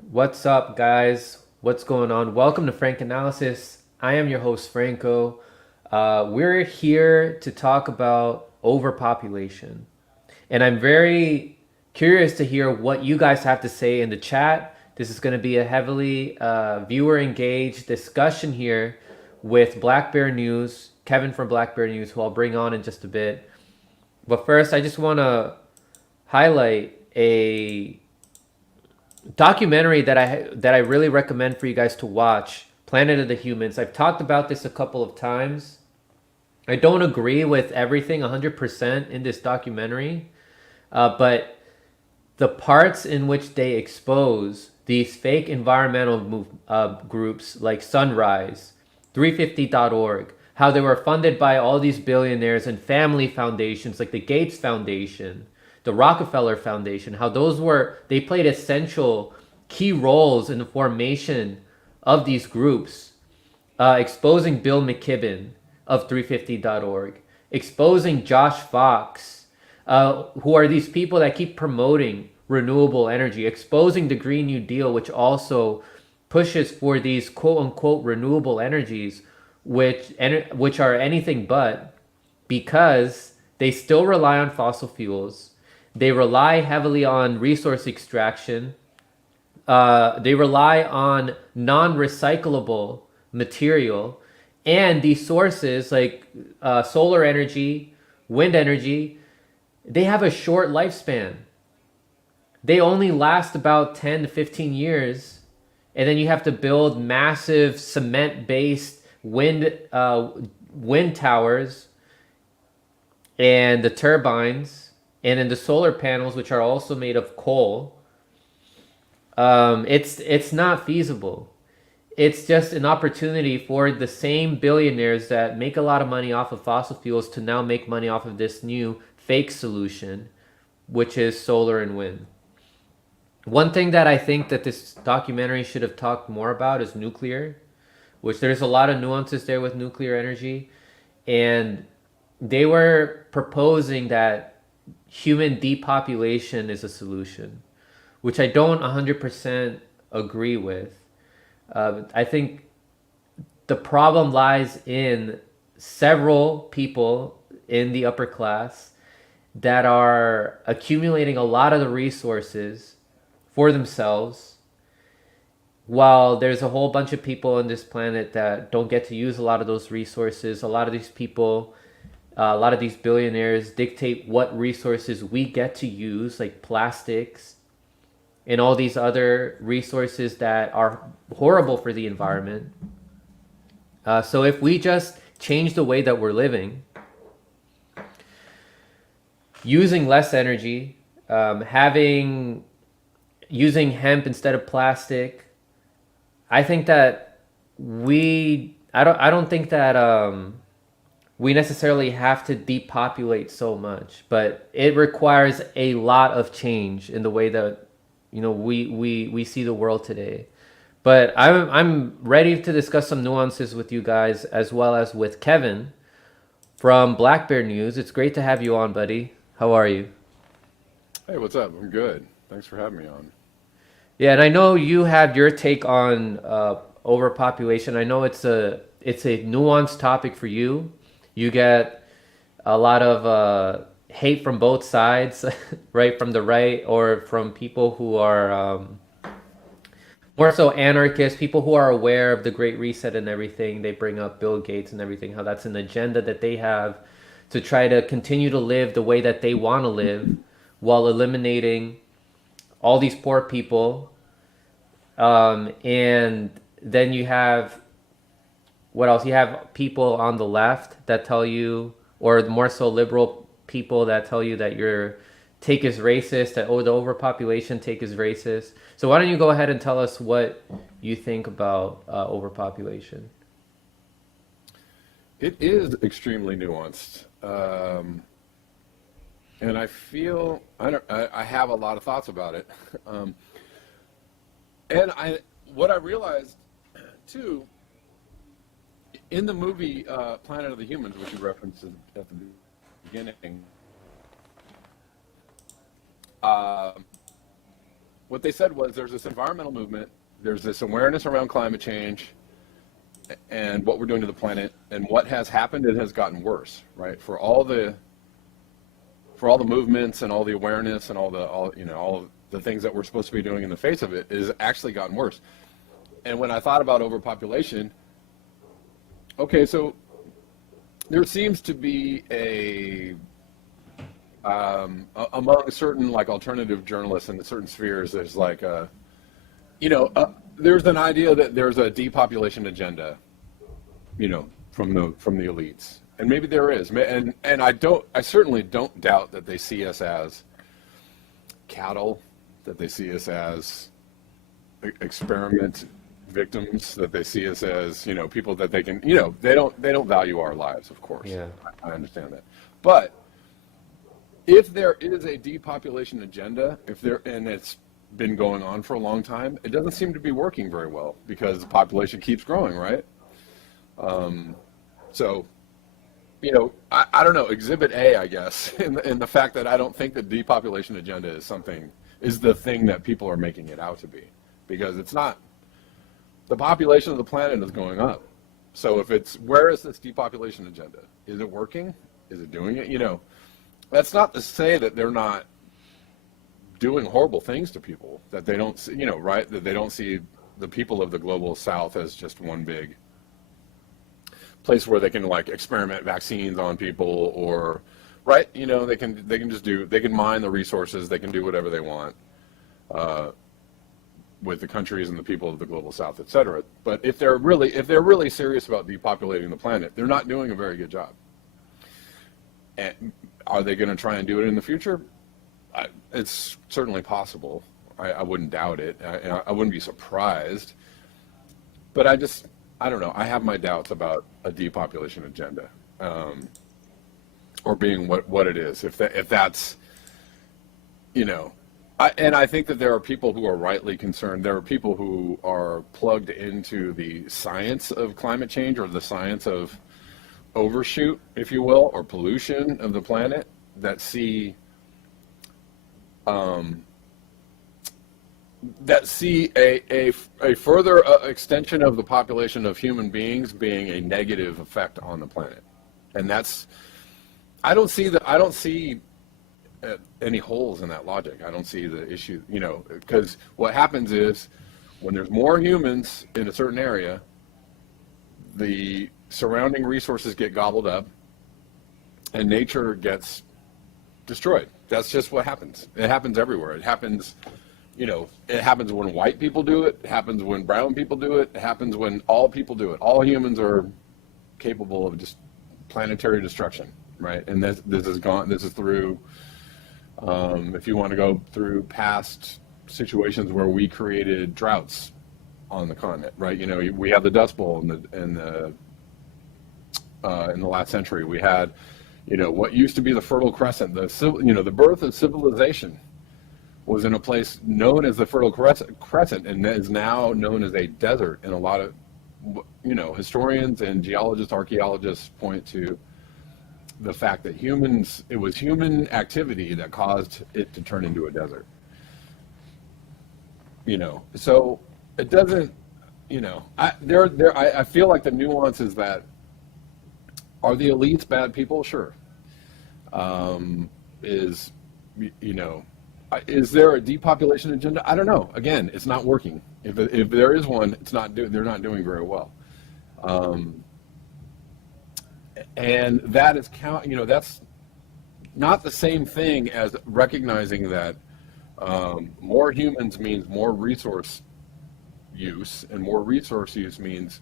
What's up, guys? What's going on? Welcome to Frank Analysis. I am your host, Franco. We're here to talk about overpopulation. And I'm very curious to hear what you guys have to say in the chat. This is going to be a heavily viewer engaged discussion here with Black Bear News, Kevin from Black Bear News, who I'll bring on in just a bit. But first, I just want to highlight a documentary that I really recommend for you guys to watch, Planet of the Humans. I've talked about this a couple of times. I don't agree with everything 100% in this documentary, but the parts in which they expose these fake environmental groups like Sunrise, 350.org, how they were funded by all these billionaires and family foundations like the Gates Foundation, the Rockefeller Foundation, how they played essential key roles in the formation of these groups, exposing Bill McKibben of 350.org, exposing Josh Fox, who are these people that keep promoting renewable energy, exposing the Green New Deal, which also pushes for these quote unquote renewable energies, which are anything but, because they still rely on fossil fuels. They rely heavily on resource extraction. They rely on non-recyclable material, and these sources like solar energy, wind energy, they have a short lifespan. They only last about 10 to 15 years, and then you have to build massive cement-based wind towers and the turbines, and then the solar panels, which are also made of coal. It's not feasible. It's just an opportunity for the same billionaires that make a lot of money off of fossil fuels to now make money off of this new fake solution, which is solar and wind. One thing that I think that this documentary should have talked more about is nuclear, which there's a lot of nuances there with nuclear energy. And they were proposing that human depopulation is a solution, which I don't 100% agree with. I think the problem lies in several people in the upper class that are accumulating a lot of the resources for themselves, while there's a whole bunch of people on this planet that don't get to use a lot of those resources. A lot of these people, a lot of these billionaires dictate what resources we get to use, like plastics and all these other resources that are horrible for the environment. So if we just change the way that we're living, using less energy, using hemp instead of plastic, I think that I don't think that we necessarily have to depopulate so much, but it requires a lot of change in the way that we see the world today. But I'm ready to discuss some nuances with you guys, as well as with Kevin from Black Bear News. It's great to have you on, buddy. How are you? Hey, what's up? I'm good. Thanks for having me on. Yeah, and I know you have your take on overpopulation. I know it's a nuanced topic for you. You get a lot of hate from both sides, right? From the right or from people who are more so anarchists, people who are aware of the Great Reset and everything. They bring up Bill Gates and everything, how that's an agenda that they have to try to continue to live the way that they want to live while eliminating all these poor people. And then you have, what else? You have people on the left that tell you, or more so liberal people that tell you that your take is racist, that the overpopulation take is racist. So why don't you go ahead and tell us what you think about overpopulation? It is extremely nuanced, and I feel I have a lot of thoughts about it. Um, and what I realized too in the movie Planet of the Humans, which you referenced at the beginning, uh, what they said was there's this environmental movement, there's this awareness around climate change and what we're doing to the planet, and what has happened, it has gotten worse, right? For all the movements and all the awareness and all of the things that we're supposed to be doing in the face of it is actually gotten worse. And when I thought about overpopulation, okay, so there seems to be among certain like alternative journalists in certain spheres, there's like there's an idea that there's a depopulation agenda, from the elites, and maybe there is, and I certainly don't doubt that they see us as cattle, that they see us as experiment victims, that they see us as people that they can they don't value our lives, of course. Yeah, I understand that, but if there is a depopulation agenda, and it's been going on for a long time, it doesn't seem to be working very well because the population keeps growing, right? So, I don't know, exhibit A, I guess, in the fact that I don't think the depopulation agenda is the thing that people are making it out to be, because it's not. The population of the planet is going up. So where is this depopulation agenda? Is it working? Is it doing it? That's not to say that they're not doing horrible things to people, that they don't see, right? That they don't see the people of the global south as just one big place where they can like experiment vaccines on people, or, right? They can mine the resources, they can do whatever they want with the countries and the people of the global south, et cetera. But if they're really serious about depopulating the planet, they're not doing a very good job. And are they going to try and do it in the future? It's certainly possible. I wouldn't doubt it. I wouldn't be surprised. But I don't know. I have my doubts about a depopulation agenda, or being what it is. If that's, and I think that there are people who are rightly concerned. There are people who are plugged into the science of climate change, or the science of overshoot, if you will, or pollution of the planet, that see a further extension of the population of human beings being a negative effect on the planet. And I don't see any holes in that logic. I don't see the issue, because what happens is when there's more humans in a certain area, the surrounding resources get gobbled up and nature gets destroyed. That's just what happens. It happens everywhere. It happens, it happens when white people do it. It happens when brown people do it. It happens when all people do it. All humans are capable of just planetary destruction, right? And this is through, if you want to go through past situations where we created droughts on the continent, right? We had the Dust Bowl in the last century. We had, what used to be the Fertile Crescent, the birth of civilization was in a place known as the Fertile Crescent, and is now known as a desert. And a lot of, historians and geologists, archaeologists point to the fact that it was human activity that caused it to turn into a desert. So it doesn't, I feel like the nuance is that, are the elites bad people? Sure. Is there a depopulation agenda? I don't know. Again, it's not working. If there is one, they're not doing very well. And that is that's not the same thing as recognizing that more humans means more resource use, and more resource use means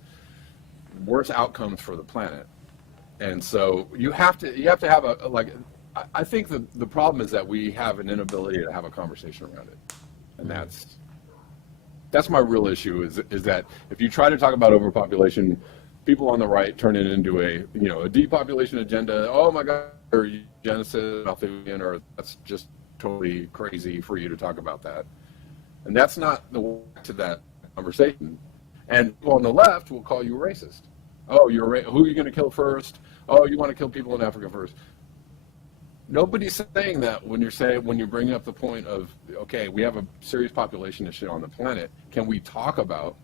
worse outcomes for the planet. And so you have to have I think the problem is that we have an inability to have a conversation around it. And that's my real issue, is that if you try to talk about overpopulation, people on the right turn it into a depopulation agenda. Oh my God, or eugenicist, or that's just totally crazy for you to talk about that. And that's not the way to that conversation. And people on the left will call you racist. Oh, who are you going to kill first? Oh, you want to kill people in Africa first. Nobody's saying that when you bring up the point of, okay, we have a serious population issue on the planet. Can we talk about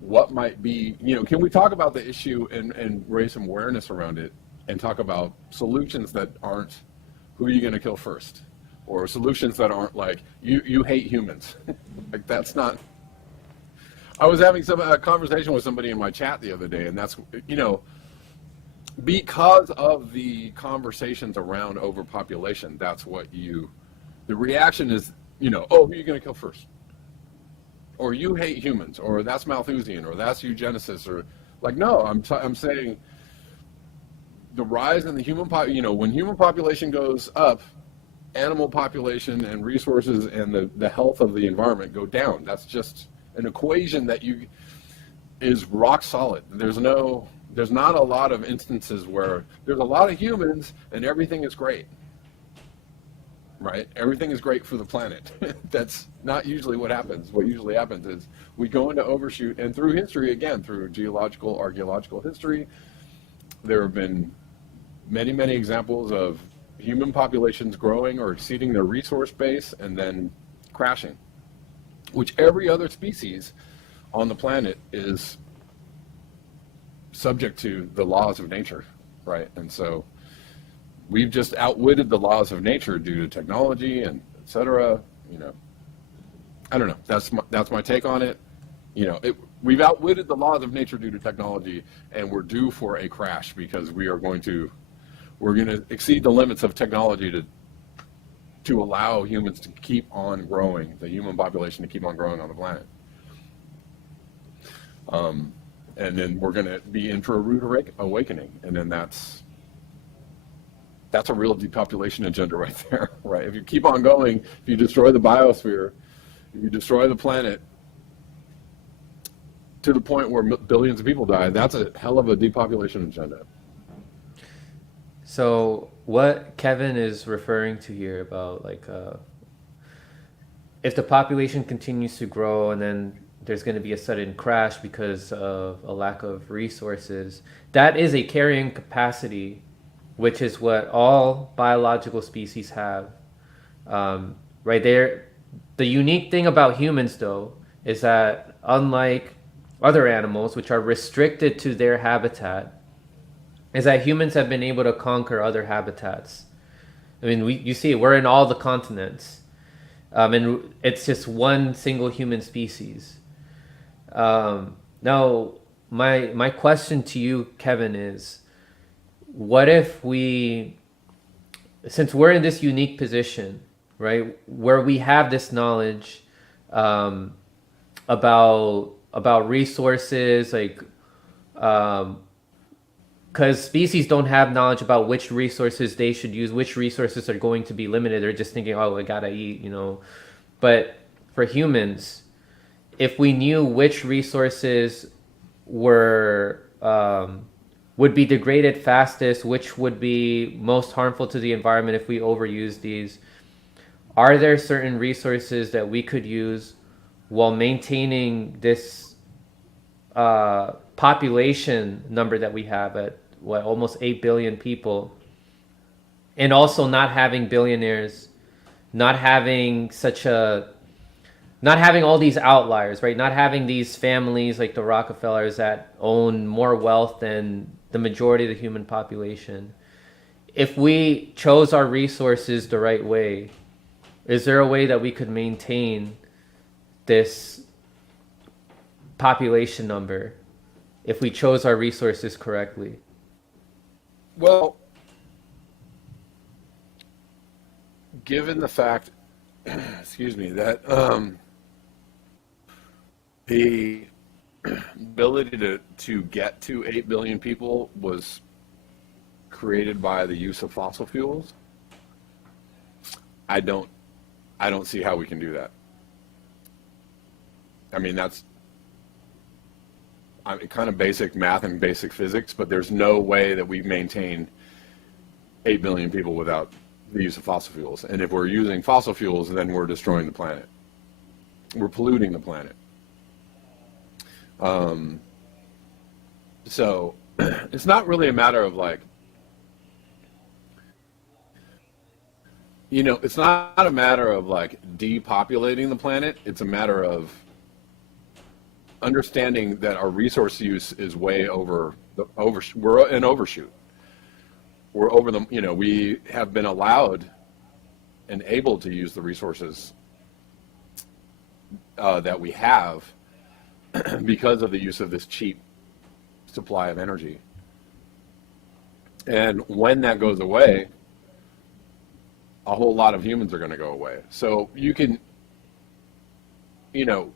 what might be, can we talk about the issue and raise some awareness around it and talk about solutions that aren't who are you going to kill first, or solutions that aren't like you hate humans. Like that's not. I was having a conversation with somebody in my chat the other day, and that's because of the conversations around overpopulation, that's what the reaction is, oh, who are you going to kill first? Or you hate humans, or that's Malthusian, or that's eugenicist, or like, no, I'm saying the rise in the human when human population goes up, animal population and resources and the health of the environment go down. That's just an equation that is rock solid. There's not a lot of instances where there's a lot of humans and everything is great, right? Everything is great for the planet. That's not usually what happens. What usually happens is we go into overshoot, and through history, again, through geological, archaeological history, there have been many, many examples of human populations growing or exceeding their resource base and then crashing, which every other species on the planet is subject to the laws of nature, right? And so we've just outwitted the laws of nature due to technology and et cetera. I don't know. That's my take on it. We've outwitted the laws of nature due to technology, and we're due for a crash because we're going to exceed the limits of technology to allow humans to keep on growing, the human population to keep on growing on the planet. And then we're going to be in for a rude awakening, and then that's a real depopulation agenda right there, right? If you keep on going, if you destroy the biosphere, if you destroy the planet to the point where billions of people die, that's a hell of a depopulation agenda. So what Kevin is referring to here about if the population continues to grow and then there's going to be a sudden crash because of a lack of resources, that is a carrying capacity, which is what all biological species have. Right there. The unique thing about humans, though, is that unlike other animals, which are restricted to their habitat, is that humans have been able to conquer other habitats. I mean, you see, we're in all the continents, and it's just one single human species. Now, my question to you, Kevin, is, what if since we're in this unique position, right, where we have this knowledge about resources, because species don't have knowledge about which resources they should use, which resources are going to be limited. They're just thinking, oh, I gotta eat, But for humans, if we knew which resources would be degraded fastest, which would be most harmful to the environment if we overuse these, are there certain resources that we could use while maintaining this population number that we have at almost 8 billion people, and also not having billionaires, not having all these outliers, right? Not having these families like the Rockefellers that own more wealth than the majority of the human population. If we chose our resources the right way, is there a way that we could maintain this population number if we chose our resources correctly? Well, given the fact, excuse me, that the ability to get to 8 billion people was created by the use of fossil fuels, I don't see how we can do that. I mean, that's kind of basic math and basic physics, but there's no way that we maintain 8 billion people without the use of fossil fuels. And if we're using fossil fuels, then we're destroying the planet. We're polluting the planet. So it's not really a matter of it's not a matter of like depopulating the planet. It's a matter of understanding that our resource use is way over we're an overshoot. We're over the, we have been allowed and able to use the resources that we have because of the use of this cheap supply of energy. And when that goes away, a whole lot of humans are going to go away. So you can, you know,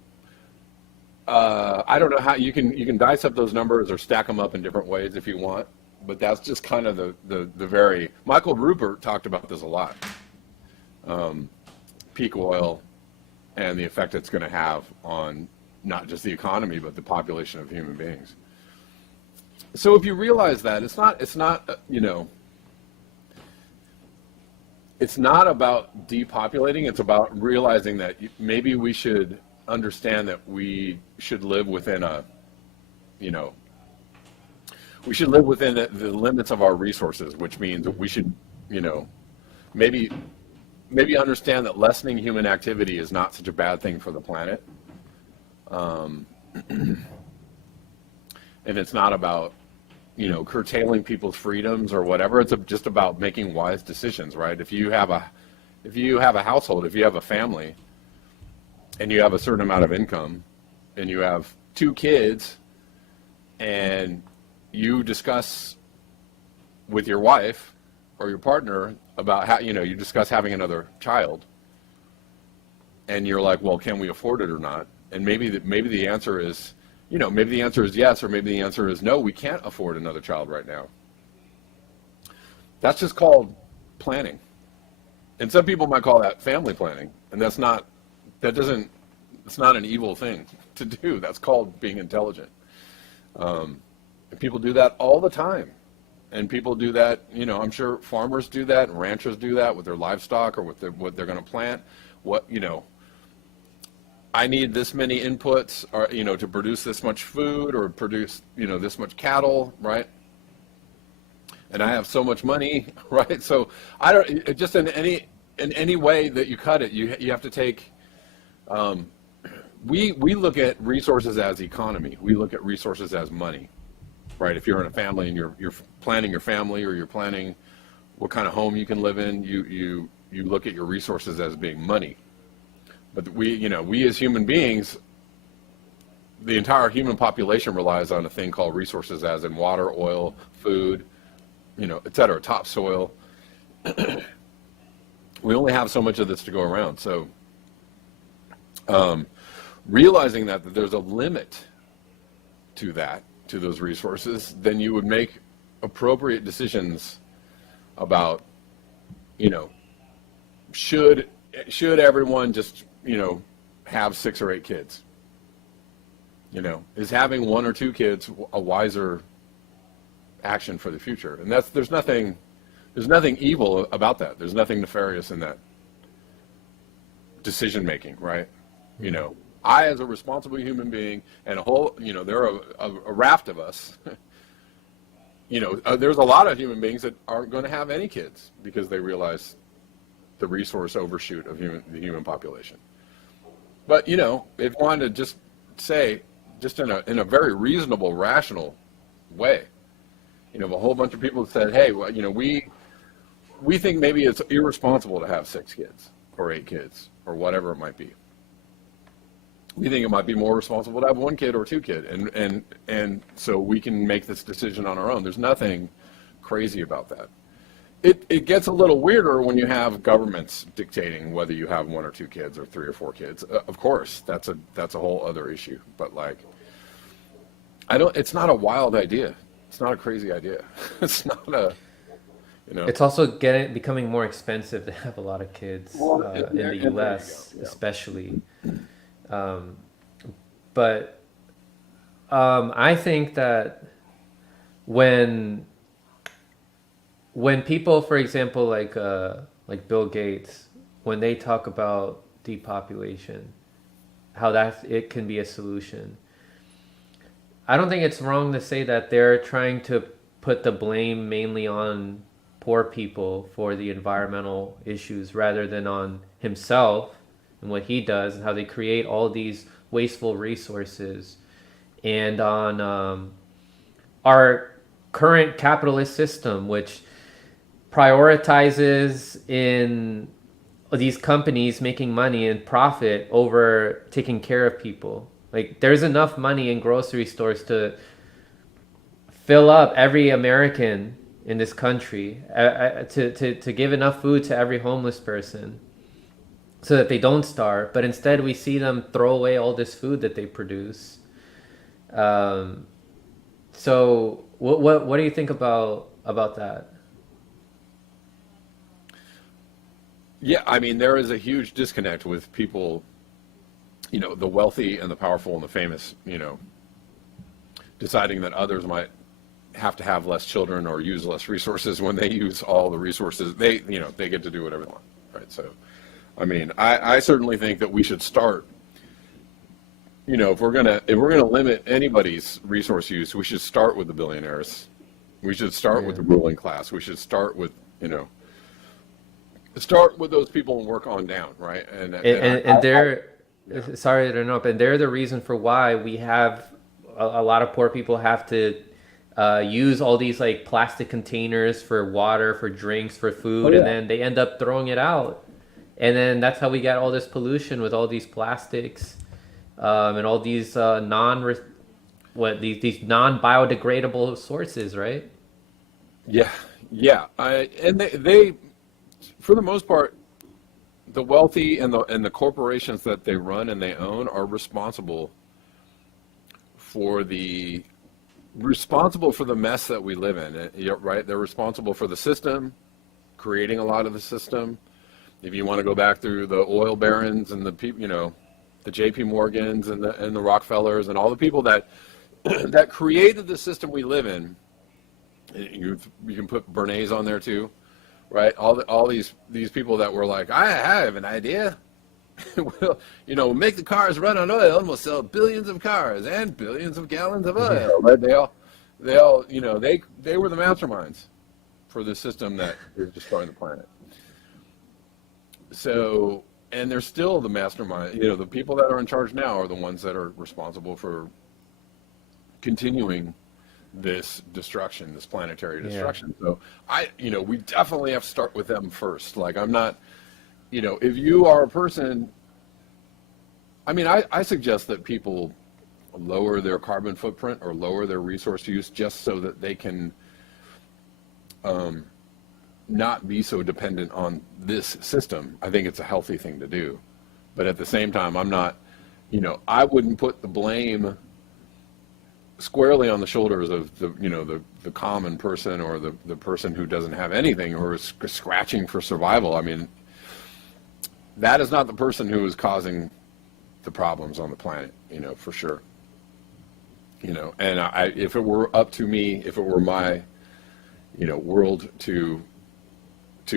I don't know how you can dice up those numbers or stack them up in different ways if you want, but that's just kind of the very Michael Rupert talked about this a lot. Peak oil and the effect it's going to have on not just the economy but the population of human beings. So if you realize that it's not about depopulating, it's about realizing that maybe we should understand that we should live within you know, we should live within the limits of our resources, which means we should, maybe understand that lessening human activity is not such a bad thing for the planet. And it's not about, curtailing people's freedoms or whatever. It's just about making wise decisions, right? If you have a household, if you have a family, and you have a certain amount of income, and you have 2 kids, and you discuss with your wife or your partner about how, you discuss having another child, and you're like, well, can we afford it or not? And maybe the answer is, maybe the answer is yes, or maybe the answer is no, we can't afford another child right now. That's just called planning. And some people might call that family planning, and it's not an evil thing to do. That's called being intelligent. And people do that all the time. And people do that, I'm sure farmers do that, and ranchers do that with their livestock or with what they're going to plant. I need this many inputs, or to produce this much food, or produce this much cattle, right? And I have so much money, right? So I don't, just in any way that you cut it, you have to take. We look at resources as economy. We look at resources as money, right? If you're in a family and you're planning your family, or you're planning what kind of home you can live in, you look at your resources as being money. But we as human beings, the entire human population relies on a thing called resources, as in water, oil, food, et cetera, topsoil. We only have so much of this to go around. So realizing that there's a limit to those resources, then you would make appropriate decisions about, should everyone just, have 6 or 8 kids? Is having 1 or 2 kids a wiser action for the future? And there's nothing evil about that. There's nothing nefarious in that decision making, right? I, as a responsible human being, and there are a raft of us. There's a lot of human beings that aren't going to have any kids because they realize the resource overshoot of the human population. But if you wanted to just say, just in a very reasonable, rational way, a whole bunch of people said, hey, well, we think maybe it's irresponsible to have 6 kids or 8 kids or whatever it might be. We think it might be more responsible to have 1 kid or 2 kids, and so we can make this decision on our own. There's nothing crazy about that. It gets a little weirder when you have governments dictating whether you have 1 or 2 kids or 3 or 4 kids. Of course, that's a whole other issue. But it's not a wild idea. It's not a crazy idea. It's not a, It's also becoming more expensive to have a lot of kids in the U.S., especially. But I think that when people, for example, like Bill Gates, when they talk about depopulation, how it can be a solution, I don't think it's wrong to say that they're trying to put the blame mainly on poor people for the environmental issues rather than on himself and what he does and how they create all these wasteful resources, and on our current capitalist system, which prioritizes in these companies making money and profit over taking care of people. Like there's enough money in grocery stores to fill up every American in this country, to give enough food to every homeless person so that they don't starve. But instead, we see them throw away all this food that they produce. Um, so, what do you think about that? Yeah, I mean, there is a huge disconnect with people, the wealthy and the powerful and the famous, deciding that others might have to have less children or use less resources when they use all the resources. They get to do whatever they want, right? So, I mean, I certainly think that we should start, if we're gonna limit anybody's resource use, we should start with the billionaires. We should start with Yeah. the ruling class. We should start with those people and work on down, right? And they're, Yeah, sorry to interrupt, and they're the reason for why we have a lot of poor people have to use all these like plastic containers for water, for drinks, for oh food, and yeah, then they end up throwing it out. And then that's how we get all this pollution with all these plastics, and all these these non biodegradable sources, right? yeah, yeah. And they, for the most part, the wealthy and the corporations that they run and they own are for the responsible for the mess that we live in. Right? They're responsible for the system, creating a lot of the system. If you want to go back through the oil barons and the people, the J.P. Morgans and the Rockefellers and all the people that that created the system we live in. You can put Bernays on there too, right? All these people that were like, I have an idea. We'll make the cars run on oil and we'll sell billions of cars and billions of gallons of Yeah. oil. Right? They were the masterminds for the system that is destroying the planet. So, and they're still the mastermind. The people that are in charge now are the ones that are responsible for continuing this destruction, this planetary Yeah. destruction. So we definitely have to start with them first. Like I'm not, if you are a person, I mean, I suggest that people lower their carbon footprint or lower their resource use just so that they can not be so dependent on this system. I think it's a healthy thing to do. But at the same time, I'm not, I wouldn't put the blame squarely on the shoulders of the common person or the person who doesn't have anything or is scratching for survival. I mean, that is not the person who is causing the problems on the planet, for sure. And if it were up to me, if it were my, world to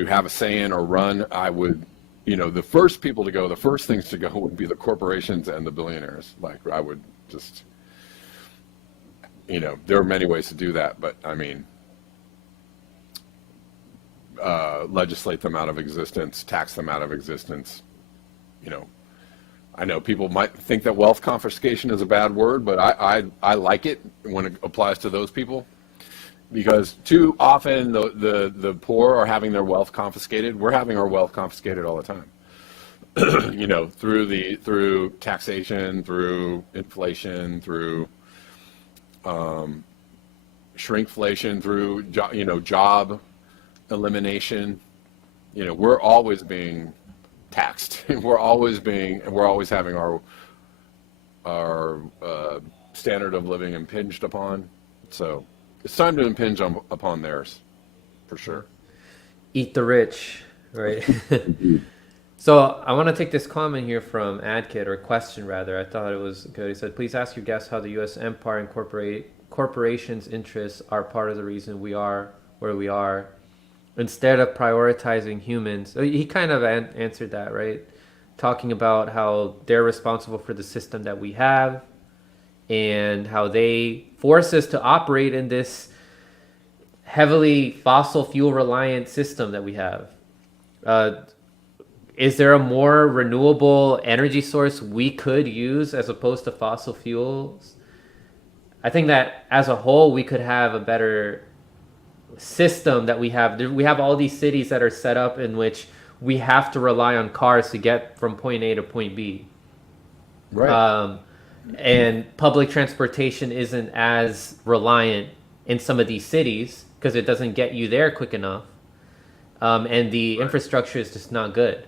have a say in or run, I would, the first people to go, the first things to go would be the corporations and the billionaires. Like I would just, there are many ways to do that, but I mean, legislate them out of existence, tax them out of existence. I know people might think that wealth confiscation is a bad word, but I like it when it applies to those people, because too often the poor are having their wealth confiscated. We're having our wealth confiscated all the time. Through taxation, through inflation, through shrinkflation, through job elimination. We're always being taxed. we're always having our standard of living impinged upon. So it's time to impinge upon theirs, for sure. Eat the rich, right? So I want to take this comment here from AdKit, or question rather. I thought it was good. He said, "Please ask your guests how the U.S. empire and corporations' interests are part of the reason we are where we are, instead of prioritizing humans." So he kind of answered that, right? Talking about how they're responsible for the system that we have, and how they force us to operate in this heavily fossil fuel reliant system that we have. Uh, is there a more renewable energy source we could use as opposed to fossil fuels? I think that as a whole, we could have a better system that we have. We have all these cities that are set up in which we have to rely on cars to get from point A to point B. Right. Um, and public transportation isn't as reliant in some of these cities because it doesn't get you there quick enough. And the Right. infrastructure is just not good.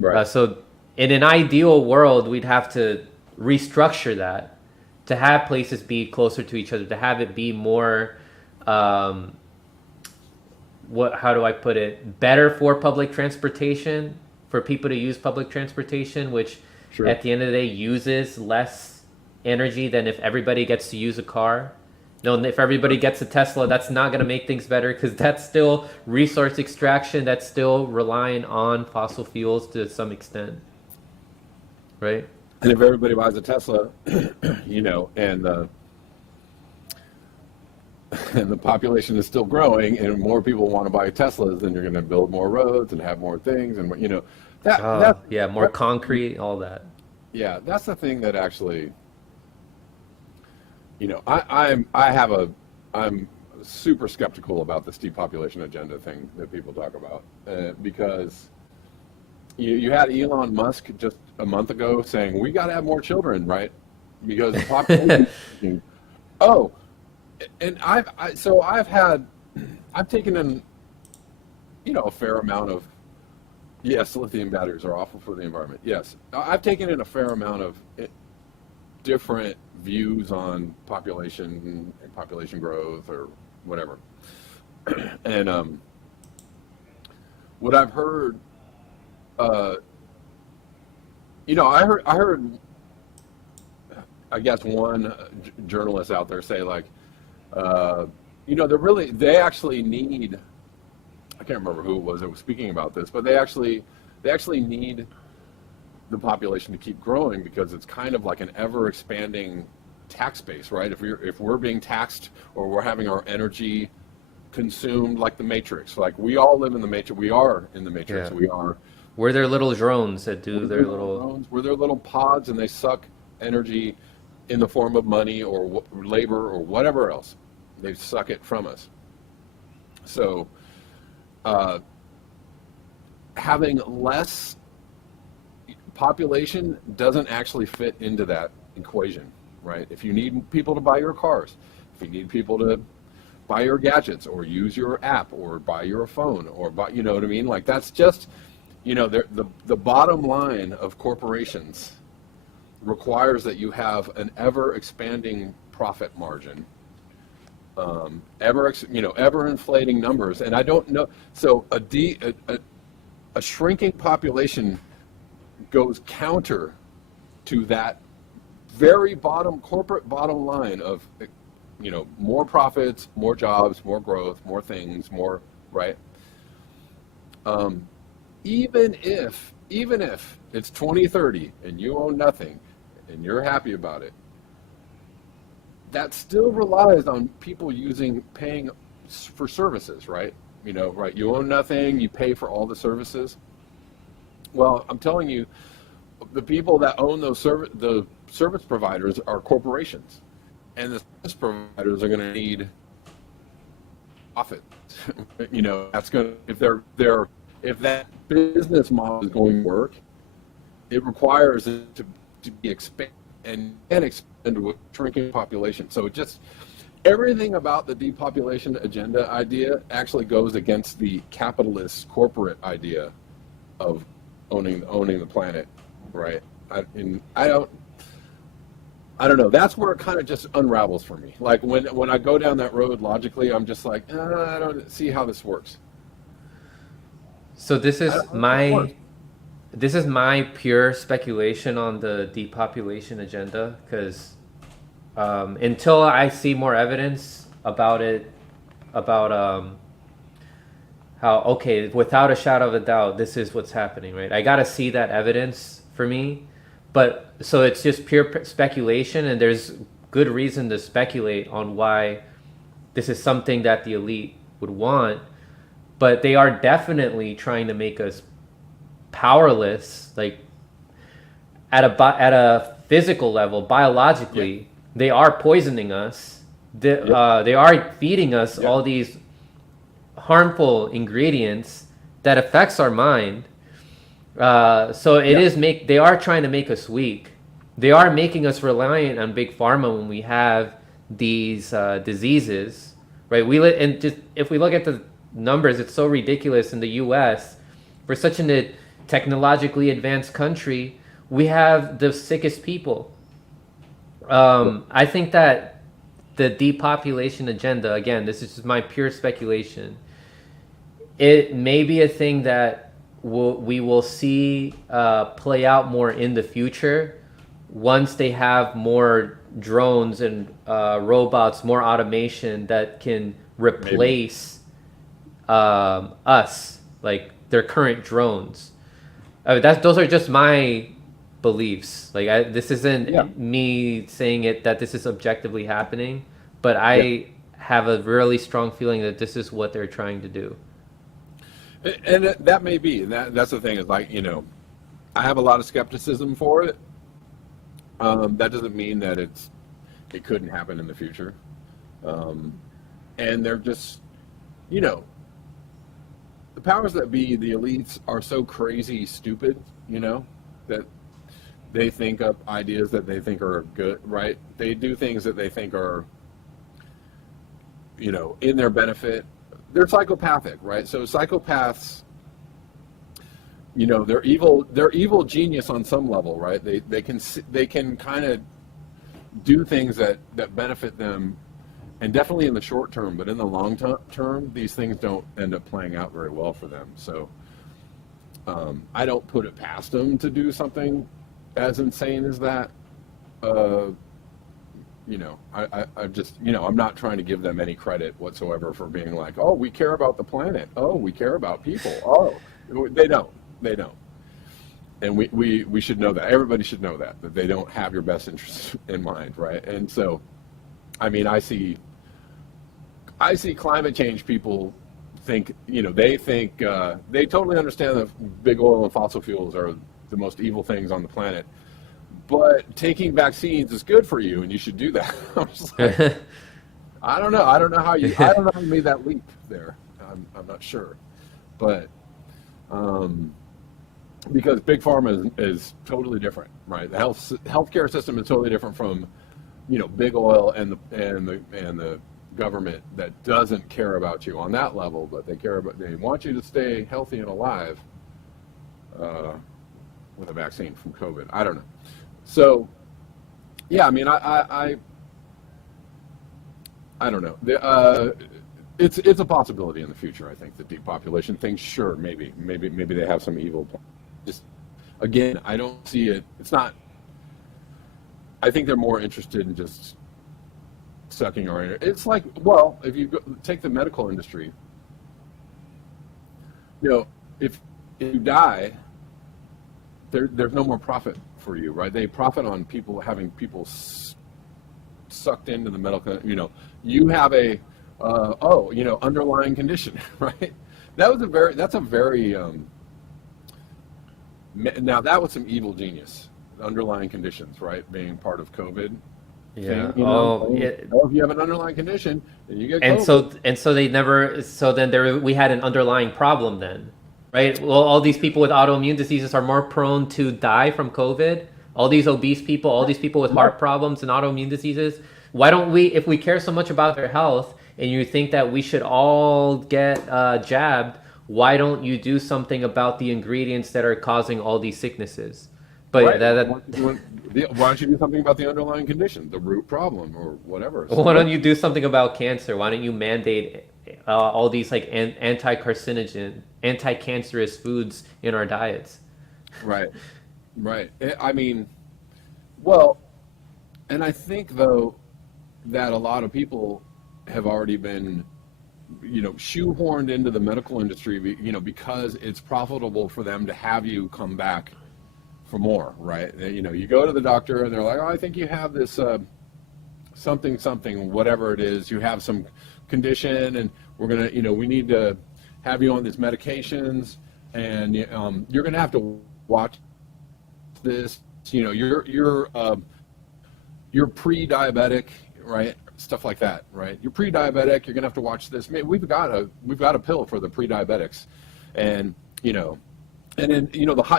Right. So, in an ideal world, we'd have to restructure that to have places be closer to each other, to have it be more, um, what? How do I put it? Better for public transportation, for people to use public transportation, which Sure. at the end of the day uses less energy than if everybody gets to use a car. No, if everybody gets a Tesla, that's not going to make things better because that's still resource extraction. That's still relying on fossil fuels to some extent, right? And if everybody buys a Tesla, and the population is still growing, and more people want to buy Teslas, then you're going to build more roads and have more things, and that Oh, that yeah, more that's concrete, all that. yeah, that's the thing that actually, I'm super skeptical about this depopulation agenda thing that people talk about, because you had Elon Musk just a month ago saying we got to have more children, right? Because the population. Oh, and I've taken in a fair amount of, yes, lithium batteries are awful for the environment. Yes, I've taken in a fair amount of different views on population and population growth or whatever. And what I've heard, uh, I heard, I guess one journalist out there say like, they actually need. I can't remember who it was that was speaking about this, but they actually need the population to keep growing because it's kind of like an ever expanding tax base, right? If we're being taxed or we're having our energy consumed like the Matrix, like we all live in the Matrix, we are in the Matrix, Yeah. we are. We're their little drones that do We're their their little little. drones, we're their little pods, and they suck energy in the form of money or labor or whatever else. They suck it from us. So uh, having less population doesn't actually fit into that equation, right? If you need people to buy your cars, if you need people to buy your gadgets or use your app or buy your phone or buy, you know what I mean? Like that's just, the bottom line of corporations requires that you have an ever expanding profit margin, ever inflating numbers. And I don't know. So a shrinking population goes counter to that very corporate bottom line of, more profits, more jobs, more growth, more things, more, right? Um, even if it's 2030 and you own nothing and you're happy about it, that still relies on people paying for services, right? Right? You own nothing, you pay for all the services. Well, I'm telling you, the people that own the service providers are corporations, and the service providers are going to need profit. That's going to if that business model is going to work, it requires it to be expand and expand with shrinking population. So everything about the depopulation agenda idea actually goes against the capitalist corporate idea of owning the planet, right? I don't know. That's where it kind of just unravels for me. Like when I go down that road logically, I'm just like, I don't see how this works. So I don't know how it works. this is my pure speculation on the depopulation agenda because until I see more evidence about it, about how okay, without a shadow of a doubt, this is what's happening, right? I gotta see that evidence for me, but so it's just pure speculation, and there's good reason to speculate on why this is something that the elite would want, but they are definitely trying to make us powerless, like at a physical level, Yeah. biologically. They are poisoning us. Yep. They are feeding us Yep. all these harmful ingredients that affects our mind. So it Yep. is make they are trying to make us weak. They are making us reliant on big pharma when we have these diseases, right? And just if we look at the numbers, it's so ridiculous in the U.S. For such a technologically advanced country, we have the sickest people. Yep. I think that the depopulation agenda, again, this is just my pure speculation, it may be a thing that we will see play out more in the future once they have more drones and robots, more automation that can Maybe. replace us, like their current drones. Those are just my beliefs. Like this Yeah. isn't me saying it that this is objectively happening, but Yeah. I have a really strong feeling that this is what they're trying to do. And that may be, and that's the thing is like, I have a lot of skepticism for it. That doesn't mean that it couldn't happen in the future. Um, and they're just, you know, the powers that be, the elites are so crazy stupid, that they think up ideas that they think are good, right? They do things that they think are, in their benefit. They're psychopathic, right? So psychopaths, they're evil. They're evil genius on some level, right? They can kind of do things that benefit them, and definitely in the short term. But in the long term, these things don't end up playing out very well for them. So I don't put it past them to do something as insane as that. Uh, I just, I'm not trying to give them any credit whatsoever for being like, oh, we care about the planet. Oh, we care about people. Oh, they don't. And we should know that. Everybody should know that they don't have your best interests in mind, right? And so, I mean, I see climate change people think, they think, they totally understand that big oil and fossil fuels are the most evil things on the planet. But taking vaccines is good for you, and you should do that. I'm just like, I don't know. I don't know how you made that leap there. I'm not sure, but because big pharma is totally different, right? The healthcare system is totally different from, big oil and the government that doesn't care about you on that level, but they want you to stay healthy and alive uh, with a vaccine from COVID. I don't know. So, yeah, I mean, I don't know. It's a possibility in the future. I think the depopulation thing. Sure, maybe they have some evil. Just again, I don't see it. It's not. I think they're more interested in just sucking our energy. It's like, well, if you take the medical industry, you know, if you die, there's no more profit for you, right? They profit on having people sucked into the medical. You have a underlying condition, right? That's a very now that was some evil genius. Underlying conditions, right? Being part of COVID Yeah. thing, Oh, yeah. if you have an underlying condition, then you get And COVID. so they never. So then we had an underlying problem then, right? Well, all these people with autoimmune diseases are more prone to die from COVID. All these obese people, all these people with Right, heart problems and autoimmune diseases. Why don't we, if we care so much about their health, and you think that we should all get jabbed, why don't you do something about the ingredients that are causing all these sicknesses? But right. that Why don't you do something about the underlying condition, the root problem, or whatever? So why don't what? you do something about cancer? Why don't you mandate all these like anti-carcinogen, anti-cancerous foods in our diets? Right, right. I mean, well, and I think though that a lot of people have already been, shoehorned into the medical industry, because it's profitable for them to have you come back for more, right? You go to the doctor and they're like, oh, I think you have this something, whatever it is. You have some condition, and we're gonna, we need to have you on these medications, and you're gonna have to watch this. You're pre-diabetic, right? Stuff like that, right? You're pre-diabetic. You're gonna have to watch this. We've got a pill for the pre-diabetics, and and then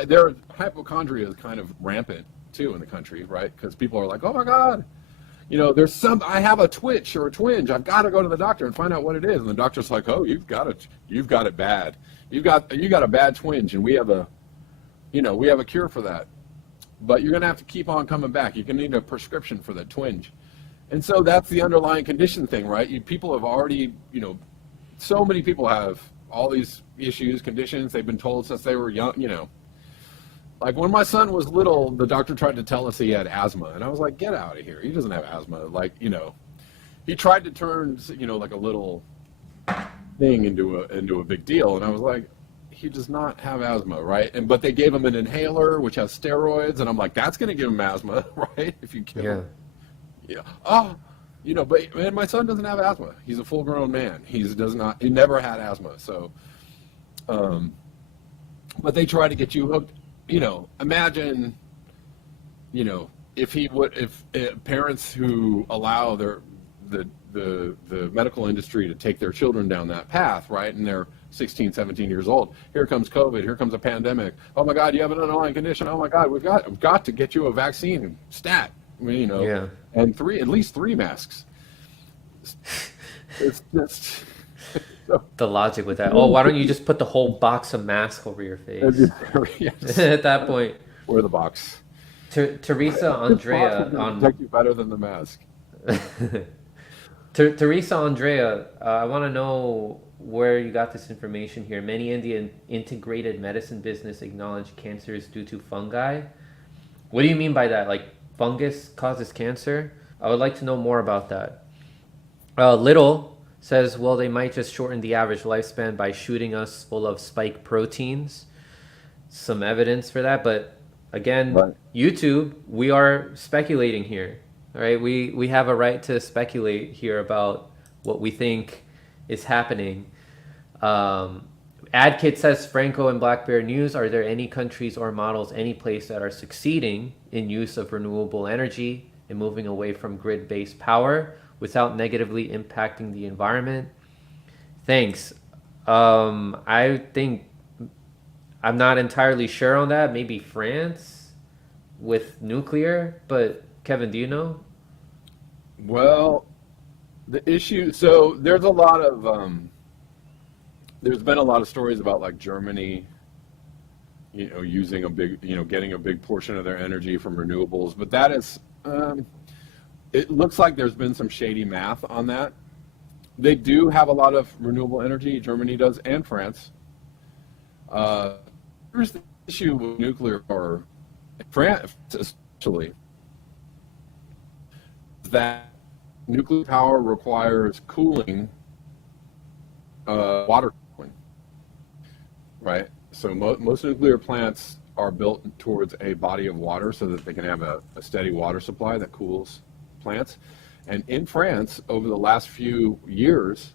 their hypochondria is kind of rampant too in the country, right? Because people are like, oh my God, I have a twitch or a twinge. I've got to go to the doctor and find out what it is. And the doctor's like, oh, you've got it bad. You got a bad twinge, and we have a cure for that. But you're going to have to keep on coming back. You're going to need a prescription for that twinge. And so that's the underlying condition thing, right? People have already, so many people have all these issues, conditions they've been told since they were young, Like when my son was little, the doctor tried to tell us he had asthma, and I was like, get out of here. He doesn't have asthma. Like, he tried to turn, like a little thing into a big deal, and I was like, he does not have asthma, right? But they gave him an inhaler which has steroids, and I'm like, that's going to give him asthma, right? If you give him. Yeah. Oh, but man, my son doesn't have asthma. He's a full-grown man. He never had asthma. So, but they try to get you hooked. Imagine, if parents who allow the medical industry to take their children down that path, right? And they're 16, 17 years old. Here comes COVID. Here comes a pandemic. Oh my God, you have an underlying condition. Oh my God, we've got to get you a vaccine stat. And at least 3 masks. It's just the logic with that. Oh, why don't you just put the whole box of masks over your face? Yes. At that point. Or the box. Teresa Andrea protect you better than the mask. Teresa Andrea, I want to know where you got this information here. Many in the integrated medicine business acknowledge cancer is due to fungi. What do you mean by that? Like fungus causes cancer? I would like to know more about that. Little says, well, they might just shorten the average lifespan by shooting us full of spike proteins. Some evidence for that, but again, right. YouTube, we are speculating here. All right, we have a right to speculate here about what we think is happening. AdKit says, Franco and Black Bear News, are there any countries or models, any place that are succeeding in use of renewable energy and moving away from grid-based power without negatively impacting the environment? Thanks. I think I'm not entirely sure on that. Maybe France with nuclear, but Kevin, do you know? Well, the issue, so there's a lot of, there's been a lot of stories about like Germany, using a big, getting a big portion of their energy from renewables, but that is, it looks like there's been some shady math on that. They do have a lot of renewable energy, Germany does, and France. Here's the issue with nuclear power, France especially, that nuclear power requires cooling, water cooling, right? So most nuclear plants are built towards a body of water so that they can have a steady water supply that cools plants. And in France, over the last few years,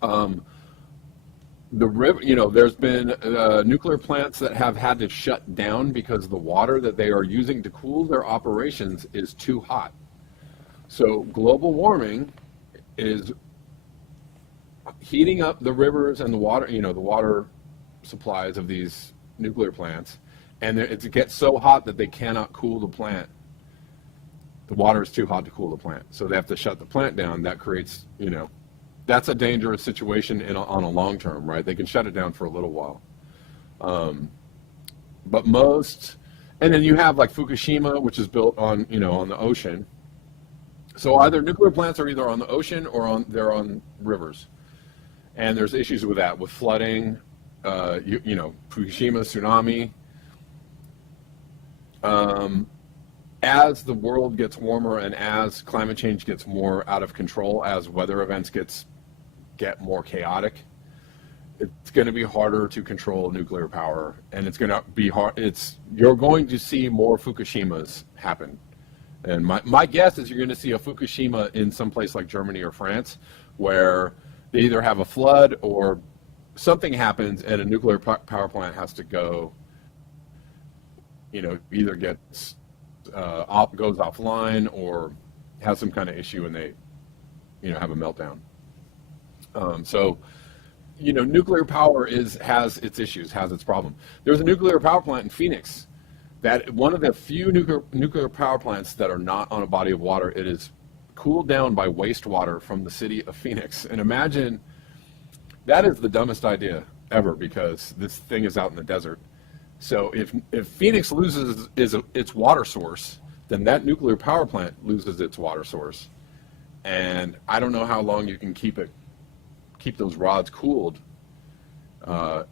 the river, there's been nuclear plants that have had to shut down because the water that they are using to cool their operations is too hot. So global warming is heating up the rivers and the water, the water supplies of these nuclear plants, and it gets so hot that they cannot cool the plant. The water is too hot to cool the plant, so they have to shut the plant down. That creates, that's a dangerous situation on a long term, right? They can shut it down for a little while. But and then you have like Fukushima, which is built on, on the ocean. So either nuclear plants are either on the ocean or they're on rivers. And there's issues with that, with flooding, Fukushima, tsunami. As the world gets warmer and as climate change gets more out of control, as weather events get more chaotic, it's going to be harder to control nuclear power, and it's going to be hard. You're going to see more Fukushimas happen, And my guess is you're going to see a Fukushima in some place like Germany or France, where they either have a flood or something happens and a nuclear power plant has to go, either gets goes offline or has some kind of issue and they, have a meltdown. So, nuclear power has its issues, has its problem. There's a nuclear power plant in Phoenix that one of the few nuclear power plants that are not on a body of water. It is cooled down by wastewater from the city of Phoenix. And imagine that is the dumbest idea ever because this thing is out in the desert. So if Phoenix loses its water source, then that nuclear power plant loses its water source. And I don't know how long you can keep those rods cooled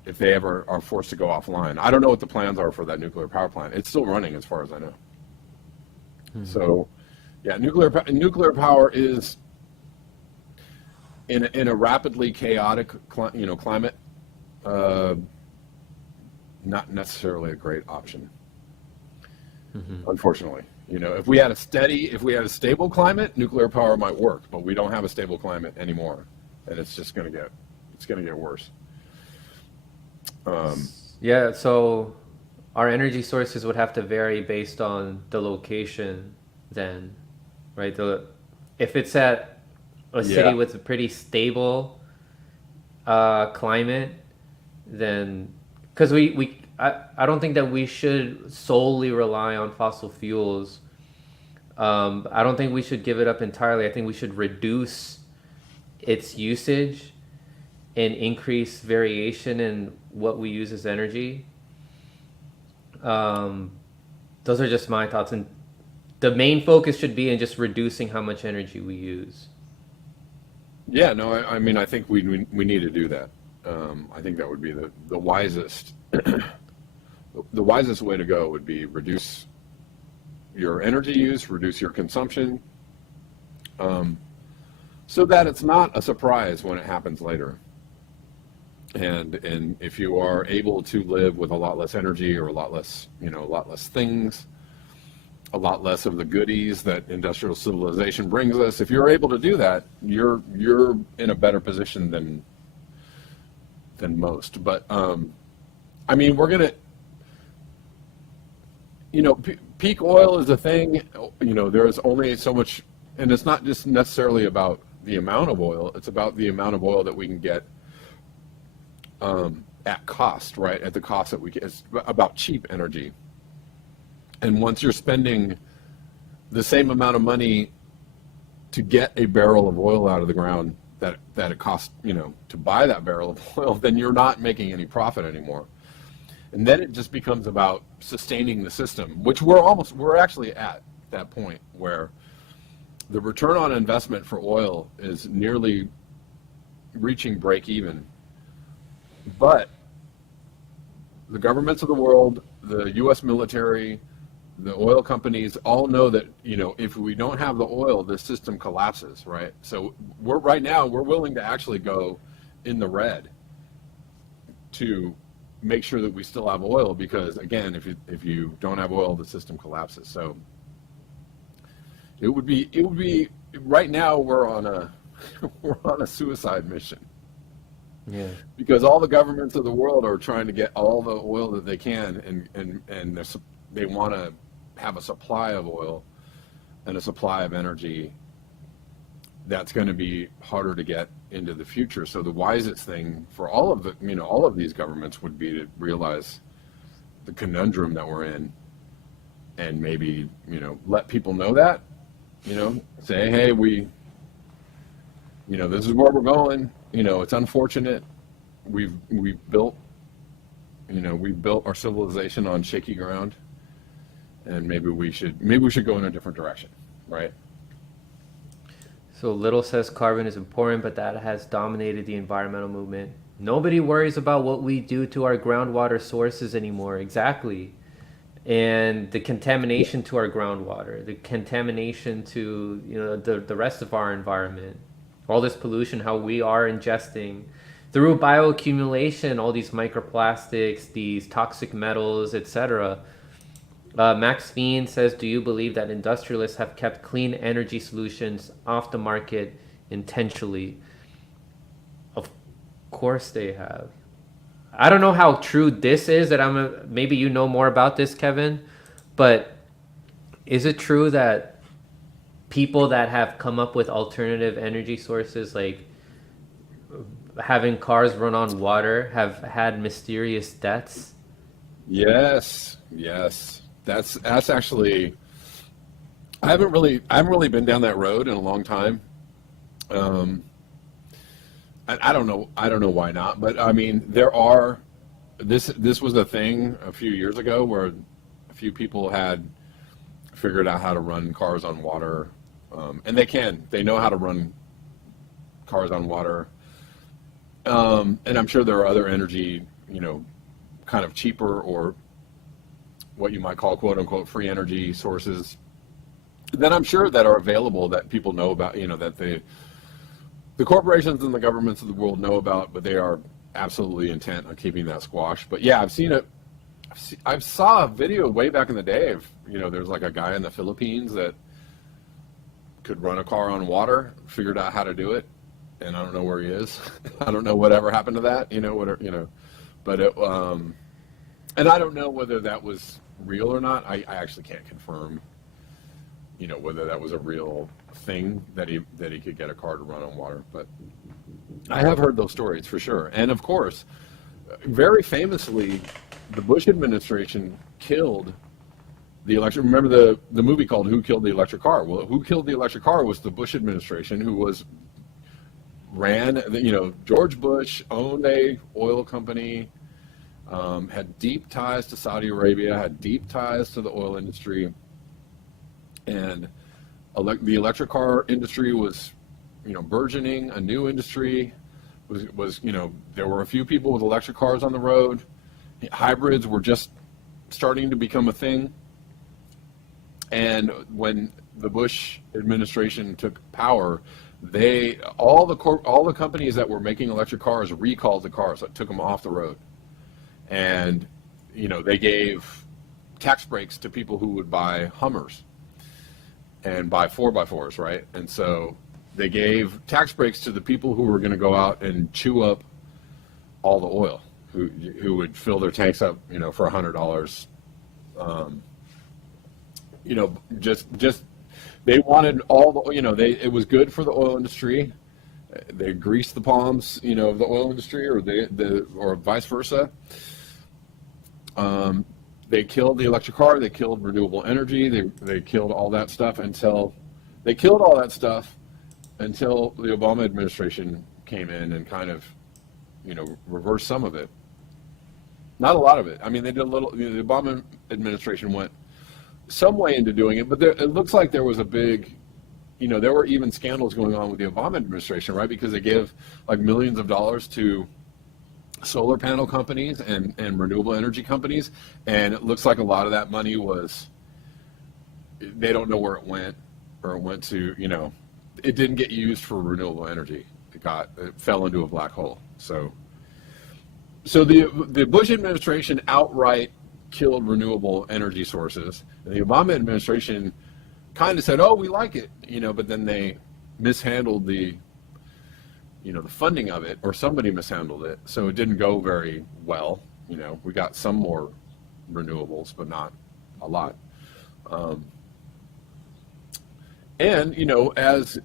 if they ever are forced to go offline. I don't know what the plans are for that nuclear power plant. It's still running as far as I know. Mm-hmm. So, yeah, nuclear power is in a rapidly chaotic climate, not necessarily a great option. Mm-hmm. Unfortunately, if we had a stable climate, nuclear power might work, but we don't have a stable climate anymore, and it's just going to get worse. Yeah, so our energy sources would have to vary based on the location then, right? If it's at a city with a pretty stable climate, then because I don't think that we should solely rely on fossil fuels. I don't think we should give it up entirely. I think we should reduce its usage and increase variation in what we use as energy. Those are just my thoughts, and the main focus should be in just reducing how much energy we use. Yeah, no, I mean, I think we need to do that. I think that would be the wisest. The wisest way to go would be reduce your energy use, reduce your consumption, so that it's not a surprise when it happens later. And if you are able to live with a lot less energy or a lot less things, a lot less of the goodies that industrial civilization brings us, if you're able to do that, you're in a better position than most. But I mean, we're gonna, peak oil is a thing. There is only so much, and it's not just necessarily about the amount of oil. It's about the amount of oil that we can get at cost, right? At the cost that we get. It's about cheap energy. And once you're spending the same amount of money to get a barrel of oil out of the ground that it costs, to buy that barrel of oil, then you're not making any profit anymore. And then it just becomes about sustaining the system, which we're actually at that point where the return on investment for oil is nearly reaching break even. But the governments of the world, the U.S. military, the oil companies all know that, if we don't have the oil, this system collapses, right? So we're willing to actually go in the red to make sure that we still have oil, because again, if you don't have oil, the system collapses. So it would be right now we're on a suicide mission. Yeah. Because all the governments of the world are trying to get all the oil that they can, and they want to have a supply of oil and a supply of energy that's going to be harder to get into the future. So the wisest thing for all of these governments would be to realize the conundrum that we're in, and maybe let people know that, say, hey, this is where we're going. It's unfortunate. We've built our civilization on shaky ground, and maybe we should go in a different direction, right? So Little says carbon is important, but that has dominated the environmental movement. Nobody worries about what we do to our groundwater sources anymore. Exactly. And the contamination to our groundwater, the contamination to the rest of our environment, all this pollution, how we are ingesting through bioaccumulation all these microplastics, these toxic metals, etc. Max Fiend says, "Do you believe that industrialists have kept clean energy solutions off the market intentionally?" Of course they have. I don't know how true this is. Maybe you know more about this, Kevin, but is it true that people that have come up with alternative energy sources, like having cars run on water, have had mysterious deaths? Yes, yes. That's actually I haven't really been down that road in a long time. Um, and I don't know why not, but I mean there are this was a thing a few years ago where a few people had figured out how to run cars on water, and they know how to run cars on water, and I'm sure there are other energy, kind of cheaper or what you might call quote unquote free energy sources that I'm sure that are available that people know about, that the corporations and the governments of the world know about, but they are absolutely intent on keeping that squash. But yeah, I've seen it. I saw a video way back in the day of, there's like a guy in the Philippines that could run a car on water, figured out how to do it, and I don't know where he is. I don't know whatever happened to that, but and I don't know whether that was real or not. I actually can't confirm, whether that was a real thing that he could get a car to run on water. But I have heard those stories for sure. And of course, very famously, the Bush administration killed the electric. Remember the movie called "Who Killed the Electric Car"? Well, who killed the electric car was the Bush administration, who ran. George Bush owned a oil company, had deep ties to Saudi Arabia, had deep ties to the oil industry, and the electric car industry was, burgeoning, a new industry. Was there were a few people with electric cars on the road. Hybrids were just starting to become a thing. And when the Bush administration took power, all the companies that were making electric cars recalled the cars, that took them off the road. And they gave tax breaks to people who would buy Hummers and buy 4x4s, right? And so they gave tax breaks to the people who were going to go out and chew up all the oil, who would fill their tanks up, for $100. Just they wanted all the, it was good for the oil industry. They greased the palms, of the oil industry, or vice versa. They killed the electric car. They killed renewable energy. They killed all that stuff until the Obama administration came in and kind of, reversed some of it. Not a lot of it. I mean, they did a little. The Obama administration went some way into doing it, but it looks like there was a big, there were even scandals going on with the Obama administration, right? Because they gave like millions of dollars to solar panel companies and renewable energy companies, and it looks like a lot of that money they don't know where it went, or it went to, it didn't get used for renewable energy. It fell into a black hole. So the Bush administration outright killed renewable energy sources, and the Obama administration kind of said, "Oh, we like it," but then they mishandled the funding of it, or somebody mishandled it, so it didn't go very well. We got some more renewables, but not a lot. And as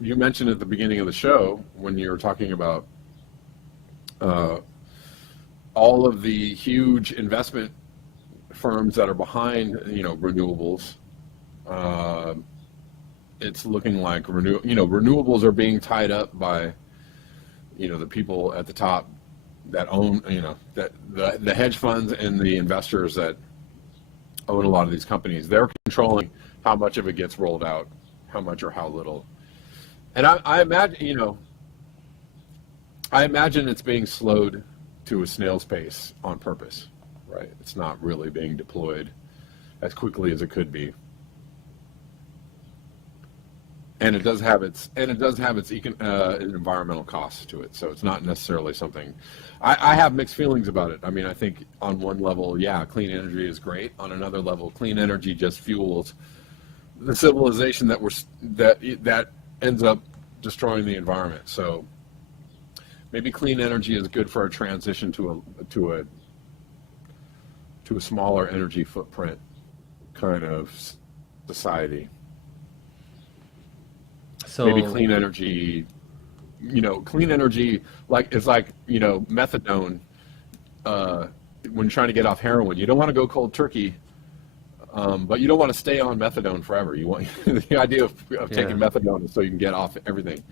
you mentioned at the beginning of the show, when you were talking about all of the huge investment firms that are behind renewables, it's looking like renewables are being tied up by the people at the top that own, that the hedge funds and the investors that own a lot of these companies. They're controlling how much of it gets rolled out, how much or how little. And I imagine it's being slowed to a snail's pace on purpose, right? It's not really being deployed as quickly as it could be. and it does have its environmental costs to it. So it's not necessarily something. I have mixed feelings about it. I mean, I think on one level, yeah, clean energy is great. On another level, clean energy just fuels the civilization that ends up destroying the environment. So maybe clean energy is good for a transition to a smaller energy footprint kind of society. Maybe So clean energy like is like methadone. When trying to get off heroin, you don't want to go cold turkey, but you don't want to stay on methadone forever. You want the idea of taking yeah. methadone is so you can get off everything.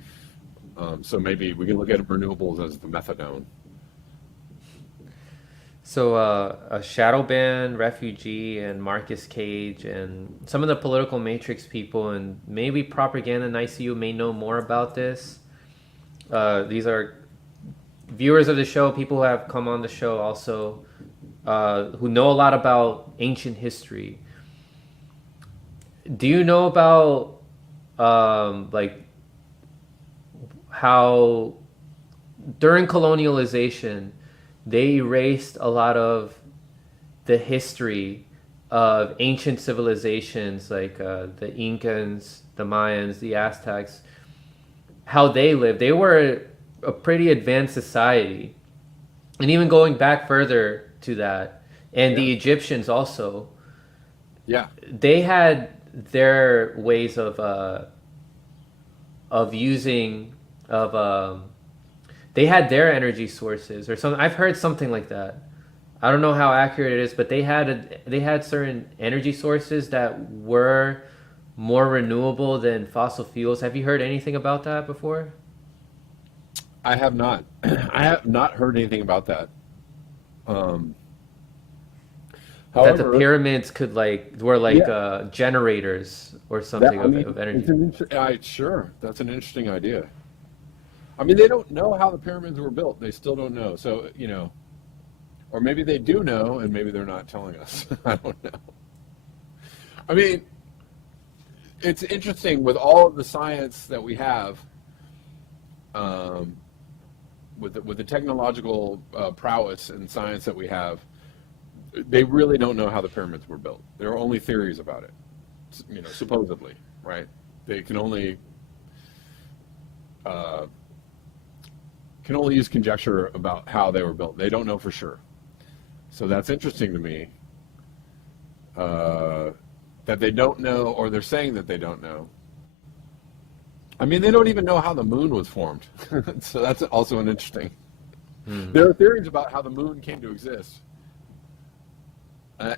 So maybe we can look at renewables as the methadone. So a shadow ban refugee and Marcus Cage and some of the political matrix people and maybe propaganda in ICU may know more about this. These are viewers of the show, people who have come on the show also, who know a lot about ancient history. Do you know about like how during colonialization they erased a lot of the history of ancient civilizations like the Incans, the Mayans, the Aztecs, how they lived? They were a pretty advanced society, and even going back further to that, and Yeah, the Egyptians also, yeah, they had their ways of using of they had their energy sources or something. I've heard something like that. I don't know how accurate it is, but they had certain energy sources that were more renewable than fossil fuels. Have you heard anything about that before? I have not. I have not heard anything about that. Um, That the however, pyramids could like were like yeah, generators or that something I mean, of it's energy. an sure, that's an interesting idea. I mean, they don't know how the pyramids were built. They still don't know. So, or maybe they do know, and maybe they're not telling us. I don't know. I mean, it's interesting with all of the science that we have, um, with the technological prowess and science that we have. They really don't know how the pyramids were built. There are only theories about it, supposedly, right? They uh, can only use conjecture about how they were built. They don't know for sure. So that's interesting to me, uh, that they don't know, or they're saying that they don't know. I mean, they don't even know how the moon was formed. So that's also an interesting. Hmm. There are theories about how the moon came to exist,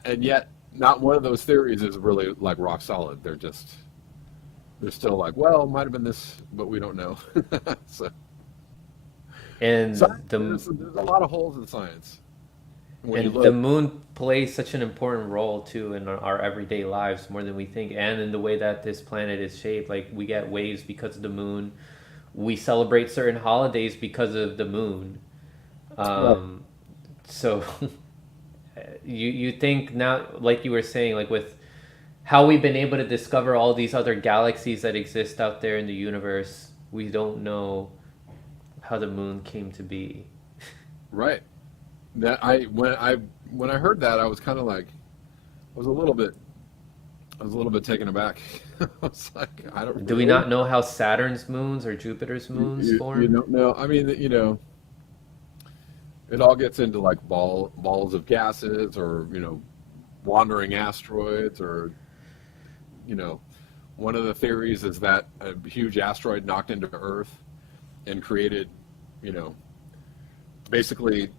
and yet not one of those theories is really like rock solid. They're still like, well, it might have been this, but we don't know. So And science, there's a lot of holes in science when you the look. moon plays such an important role too in our everyday lives more than we think, and in the way that this planet is shaped. Like we get waves because of the moon. We celebrate certain holidays because of the moon. Right. Um, so you think now, like you were saying, like with how we've been able to discover all these other galaxies that exist out there in the universe, we don't know how the moon came to be. Right. That when I heard that, I was kind of like, I was a little bit, I was a little bit taken aback. I was like, I don't Do we really. not know how Saturn's moons or Jupiter's moons You form? don't know. I mean, it all gets into like balls of gases, or wandering asteroids, or you know, one of the theories is that a huge asteroid knocked into Earth and created, you know, basically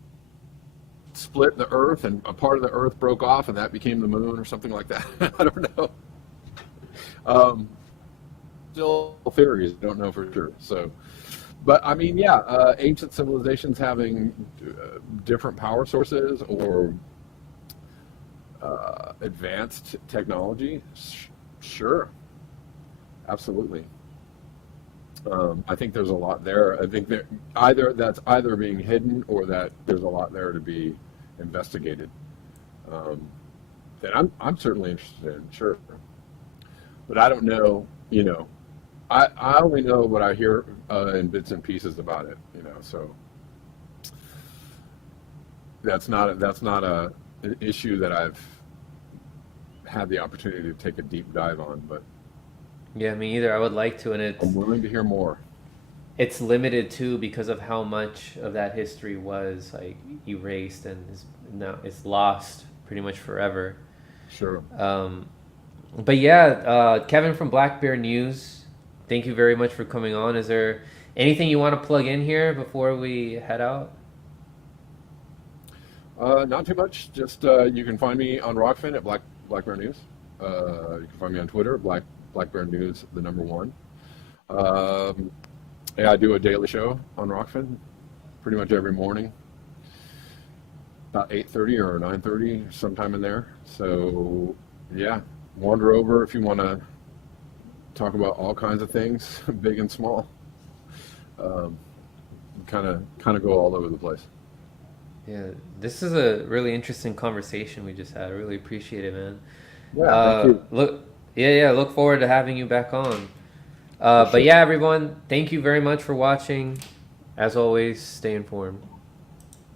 split the Earth, and a part of the Earth broke off, and that became the moon, or something like that. I don't know. Um, Still theories, don't know for sure. So, but I mean, yeah, ancient civilizations having different power sources, or advanced technology, sure, absolutely. I think there's a lot there. I think that that's either being hidden, or that there's a lot there to be investigated. Um, that I'm certainly interested in, sure, but I don't know. I only know what I hear in bits and pieces about it, so that's not an issue that I've had the opportunity to take a deep dive on, but Yeah, me either. I would like to, and I'm willing to hear more. it's limited too because of how much of that history was like erased and is now it's lost pretty much forever. Sure. Um, but yeah, Kevin from Black Bear News, thank you very much for coming on. Is there anything you want to plug in here before we head out? Not too much. Just you can find me on Rockfin at Black Bear News. You can find me on Twitter, Black Bear News, the number one. Um, yeah, I do a daily show on Rockfin, pretty much every morning, about 8:30 or 9:30, sometime in there. So yeah, wander over if you want to talk about all kinds of things, big and small. Um, kind of go all over the place. Yeah, this is a really interesting conversation we just had. I really appreciate it, man. Yeah, thank you. Look, yeah, look forward to having you back on. For But sure. yeah, everyone, thank you very much for watching. As always, stay informed.